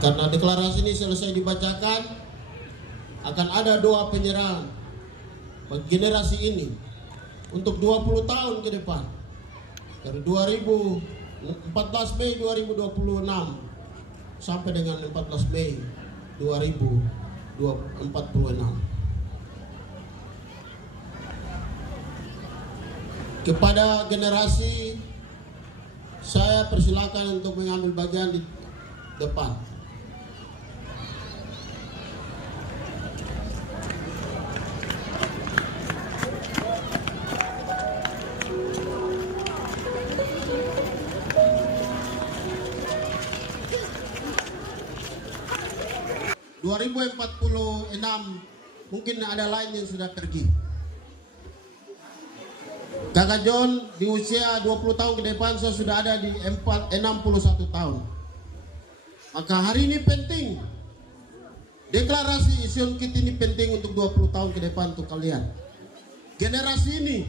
Karena deklarasi ini selesai dibacakan, akan ada doa penyerahan bagi generasi ini untuk 20 tahun ke depan, dari 14 Mei 2026 sampai dengan 14 Mei 2046. Kepada generasi, saya persilakan untuk mengambil bagian di depan. ...2046 mungkin ada lain yang sudah pergi. Kakak John di usia 20 tahun ke depan, saya sudah ada di 61 tahun. Maka hari ini penting, deklarasi Sion Kit ini penting untuk 20 tahun ke depan untuk kalian. Generasi ini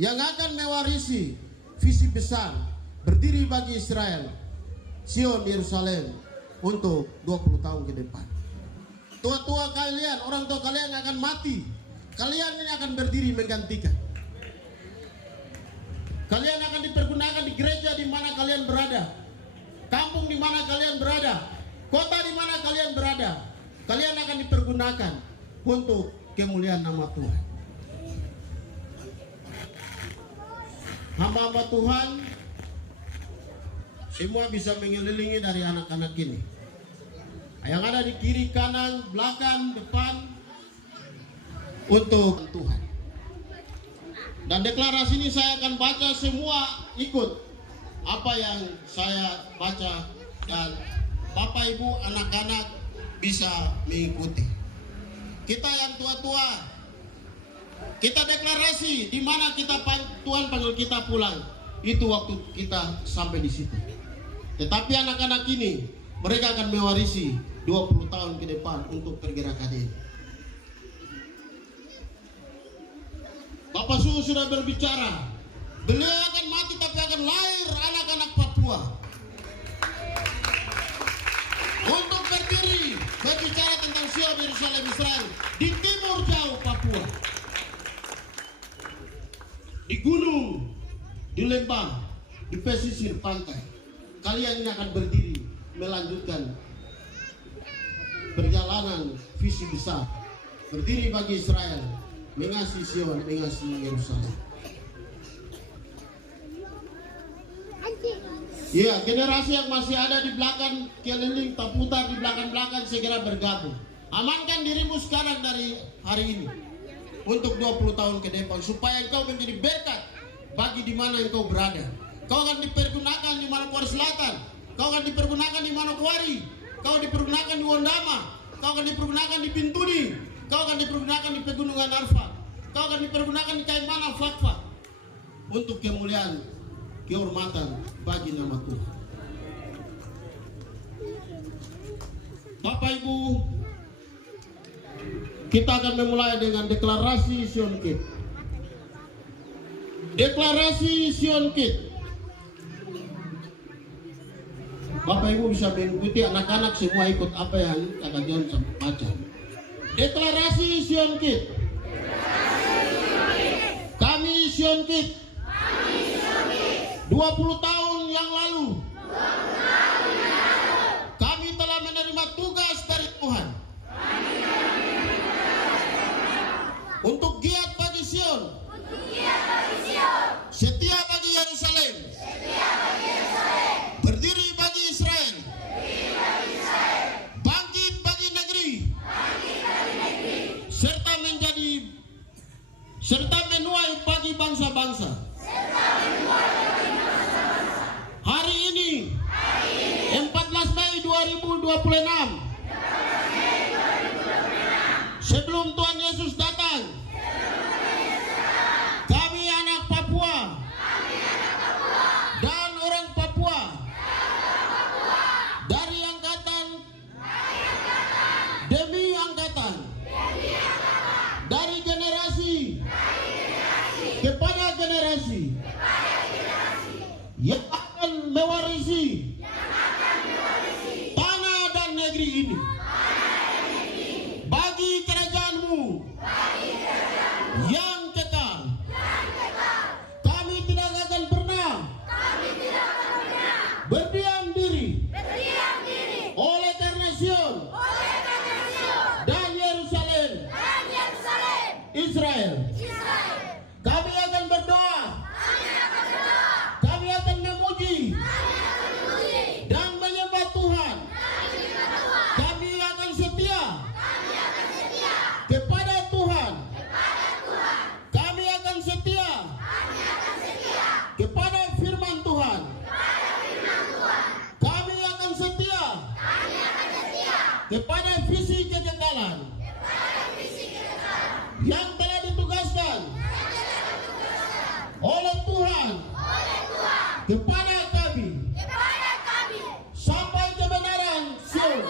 yang akan mewarisi visi besar berdiri bagi Israel, Sion Yerusalem untuk 20 tahun ke depan. Tua-tua kalian, orang tua kalian akan mati. Kalian ini akan berdiri menggantikan. Kalian akan dipergunakan di gereja di mana kalian berada, kampung di mana kalian berada, kota di mana kalian berada. Kalian akan dipergunakan untuk kemuliaan nama Tuhan. Hamba-hamba Tuhan semua bisa mengelilingi dari anak-anak ini. Yang ada di kiri, kanan, belakang, depan untuk Tuhan. Dan deklarasi ini saya akan baca semua, ikut apa yang saya baca, dan Bapak Ibu anak-anak bisa mengikuti. Kita yang tua-tua, kita deklarasi di mana Tuhan panggil kita pulang, itu waktu kita sampai di situ. Tetapi anak-anak ini mereka akan mewarisi 20 tahun ke depan untuk pergerakan ini. Bapak Suhu sudah berbicara, beliau akan mati tapi akan lahir anak-anak Papua untuk berdiri berbicara tentang Sion Yerusalem Israel di timur jauh Papua, di gunung, di lembah, di pesisir pantai. Kalian ini akan berdiri melanjutkan perjalanan visi besar, berdiri bagi Israel, mengasihi Sion, mengasihi Yerusalem. Ya, generasi yang masih ada di belakang, keliling, terputar di belakang-belakang, segera bergabung. Amankan dirimu sekarang dari hari ini untuk 20 tahun ke depan, supaya engkau menjadi berkat bagi di mana engkau berada. Kau akan dipergunakan di Manokwari Selatan, kau akan dipergunakan di Manokwari, kau dipergunakan di Wondama, kau akan dipergunakan di Bintuni, kau akan dipergunakan di Pegunungan Arfak, kau akan dipergunakan di Kaimana Fakfak untuk kemuliaan, kehormatan bagi nama Tuhan. Bapak Ibu, kita akan memulai dengan deklarasi Sion Kit. Deklarasi Sion Kit. Bapak Ibu bisa mengikuti, anak-anak semua ikut apa yang Kakak John baca. Deklarasi Sion Kit. Kami Sion Kit 20 tahun yang lalu kami telah menerima tugas dari Tuhan untuk giat bagi Sion, setia bagi Yerusalem, berdiri bagi Israel, bangkit bagi negeri, serta menuai bagi bangsa-bangsa. Hari ini 14 Mei 2026, sebelum Tuhan Yesus datang, kami anak Papua dan orang Papua dari angkatan demi angkatan, dari generasi kepada generasi yang akan mewarisi tanah dan ini bagi kerajaanmu yang kekal. Kami tidak akan pernah berdiam diri oleh karena Sion dan Yerusalem Israel. Kami akan berdoa, kami akan memuji dan menyembah Tuhan. Kami akan setia kepada Tuhan. Kami akan setia kepada firman Tuhan. Kami akan setia kepada visi kekekalan yang telah ditugaskan oleh Tuhan kepada kami sampai kebenaran Sion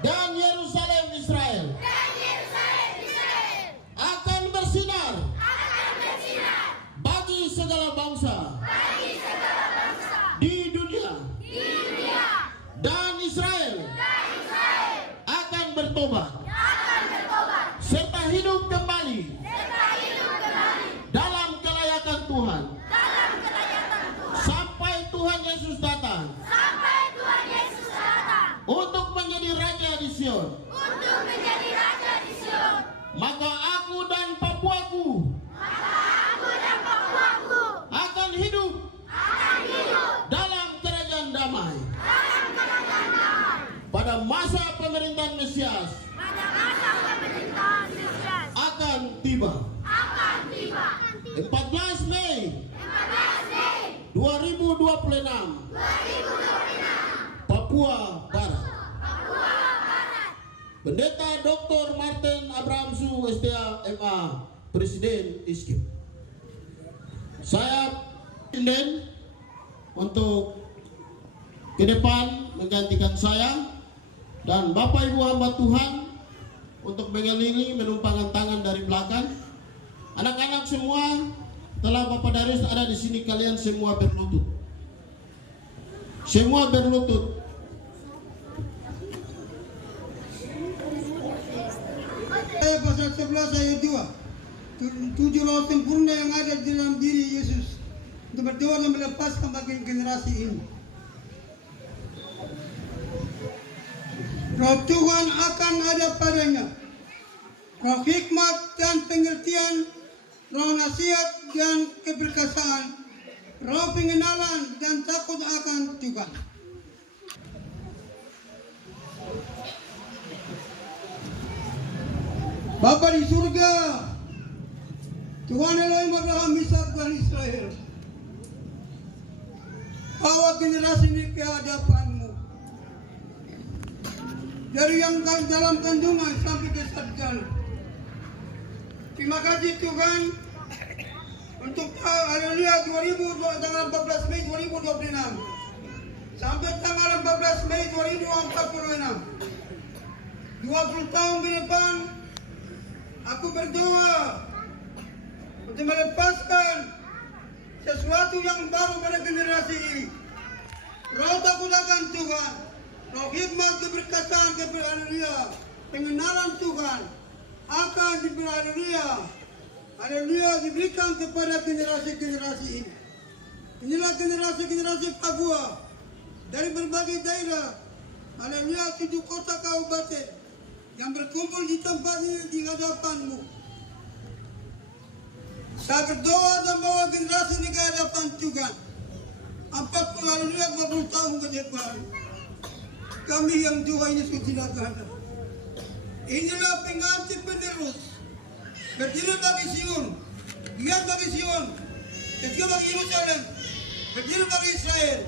dan Yerusalem Israel akan bersinar bagi segala bangsa di dunia, dan Israel akan bertobat serta hidup kembali dalam kelayakan Tuhan sampai Tuhan Yesus datang untuk menjadi raja di Sion. Maka aku dan Papuaku akan hidup dalam kerajaan damai pada masa pemerintahan Mesias akan tiba. 14 Mei 2026 Papua Barat. Pendeta Dr. Martin Abrahamsu STA MA, Presiden ISKIP. Saya ingin untuk ke depan menggantikan saya dan Bapak Ibu hamba Tuhan untuk mengelilingi menumpangkan tangan dari belakang. Anak-anak semua telah Bapak Darius ada di sini, kalian semua berlutut. Semua berlutut. Pasal 11 ayat 2, 7 roh sempurna yang ada di dalam diri Yesus untuk berdoa dan melepaskan bagi generasi ini. Roh Tuhan akan ada padanya, roh hikmat dan pengertian, roh nasihat dan keberkasaan, roh pengenalan dan takut akan Tuhan. Bapa di surga, Tuhan Elohim Abraham, Ishak dan Israel, bawa generasi ini ke hadapan-Mu. Dari yang dalam kandungan sampai ke sarjana. Terima kasih Tuhan untuk haleluya tanggal 14 Mei 2026 sampai tanggal 14 Mei 2046. 20 tahun ke depan aku berdoa untuk melepaskan sesuatu yang baru pada generasi ini. Roh takut akan Tuhan, roh hikmat, keberkasaan, haleluya, pengenalan Tuhan akan haleluya diberikan kepada generasi-generasi ini. Inilah generasi-generasi Papua dari berbagai daerah, haleluya, 7 kota kabupaten yang berkumpul di tempat ini di hadapan-Mu. Saya berdoa dan bawa generasi ini ke hadapan Tuhan. 40 tahun ke depan, kami yang tua ini sudah tidak ada. Inilah pengganti penerus, berdiri bagi Sion, giat bagi Sion, kecil bagi Yerusalem, berdiri bagi Israel.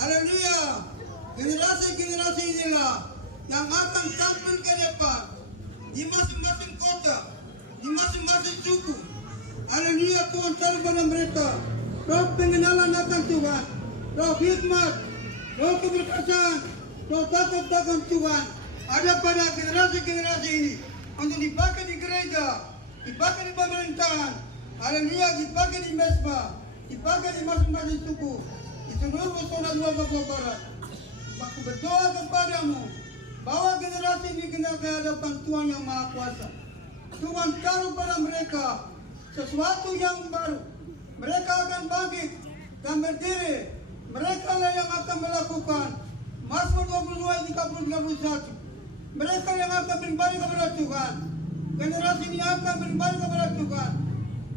Haleluya. Generasi-generasi inilah yang akan tampil ke depan di masing-masing kota, di masing-masing suku. Haleluya, Tuhan taruh pada mereka roh pengenalan akan Tuhan, roh hikmat, roh keberkasaan, roh takut akan Tuhan ada pada generasi-generasi ini untuk dipakai di gereja, dipakai di pemerintahan. Haleluya, dipakai di mesbah, dipakai di masing-masing suku di seluruh zona Papua Barat. Aku berdoa kepadamu bahwa generasi ini kena ke hadapan Tuhan yang Maha Kuasa. Tuhan taruh pada mereka sesuatu yang baru. Mereka akan bangkit dan berdiri. Mereka lah yang akan melakukan Mazmur 22 ayat 30-31. Mereka yang akan berbalik kepada Tuhan. Generasi ini akan berbalik kepada Tuhan.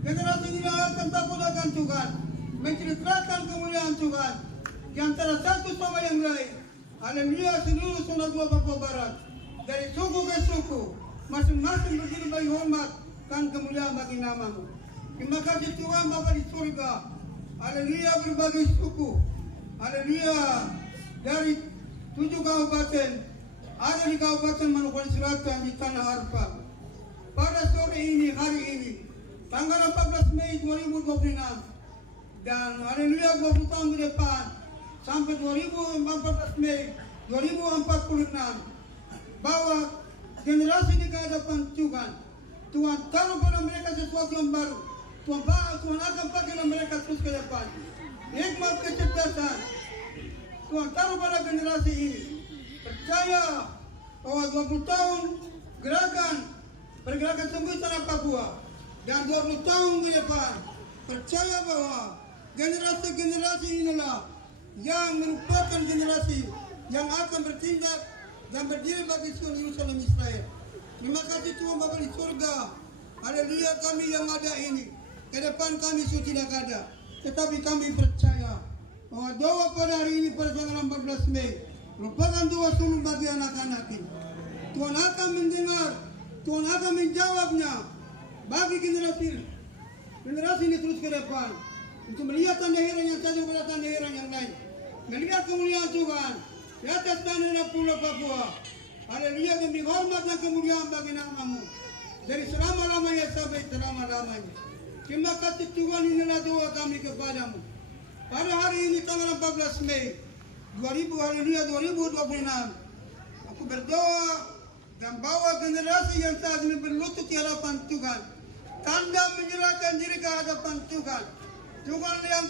Generasi ini akan takut akan Tuhan, menceritakan kemuliaan Tuhan di antara satu sama yang lain. Haleluya, seluruh zona 2 Papua Barat, dari suku ke suku, masing-masing berdiri bagi hormat dan kemuliaan bagi namamu. Terima kasih Tuhan Bapa di surga. Haleluya, berbagai suku. Haleluya, dari 7 kabupaten ada di Kabupaten Manokwari Selatan di Tanah Arfa. Pada sore ini, hari ini, tanggal 14 Mei 2026, dan haleluya 20 tahun ke depan sampai 2014 Mei 2046, bahwa generasi ini ke hadapan Tuhan. Tuhan taruh pada mereka sesuatu yang baru. Tuhan akan pakai mereka terus ke depan. Hikmat kecerdasan Tuhan taruh pada generasi ini. Percaya bahwa 20 tahun pergerakan sembuh tanah Papua, dan 20 tahun ke depan, percaya bahwa generasi inilah yang merupakan generasi yang akan bertindak dan berdiri bagi Yerusalem Israel. Terima kasih Tuhan Bapa di surga. Haleluya, kami yang ada ini, ke depan kami sudah tidak ada, tetapi kami percaya bahwa doa pada hari ini pada tanggal 14 Mei merupakan doa sulung bagi anak-anak ini. Tuhan akan mendengar, Tuhan akan menjawabnya bagi generasi ini terus ke depan, untuk melihat tanda heran yang satu pada tanda heran yang lain, melihat kemuliaan Tuhan di atas tanah Pulau Papua. Haleluya, demi hormat dan kemuliaan bagi namamu dari selama-lamanya sampai selama-lamanya. Terima kasih Tuhan, inilah doa kami kepadamu pada hari ini tanggal 14 Mei 2026. Aku berdoa dan bawa generasi yang saat ini berlutut di hadapan Tuhan, tanda menyerahkan diri ke hadapan Tuhan. Tuhan yang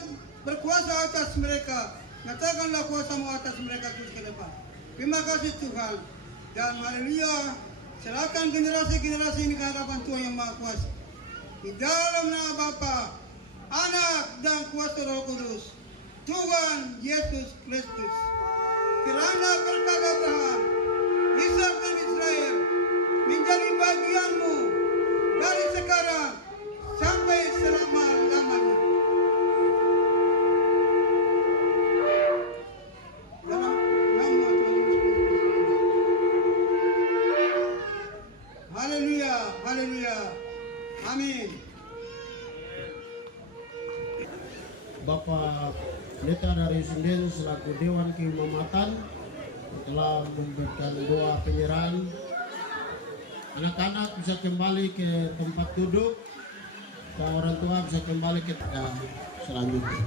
berkuasa atas mereka, nyatakanlah kuasamu atas mereka terus ke depan. Terima kasih Tuhan, dan haleluya, serahkan generasi ini ke hadapan Tuhan yang Maha Kuasa. Di dalam nama Bapa, Anak, dan kuasa Roh Kudus, Tuhan Yesus Kristus. Kiranya berkat Abraham, Ishak dan Israel menjadi bagianmu dari sekarang sampai selama-lamanya. Dalam nama Tuhan Yesus Kristus. Haleluya, haleluya. Amin. Bapak Pendeta dari Sinden selaku Dewan Keimamatan telah memberikan doa penyerahan. Anak-anak bisa kembali ke tempat duduk, dan orang tua bisa kembali ke selanjutnya.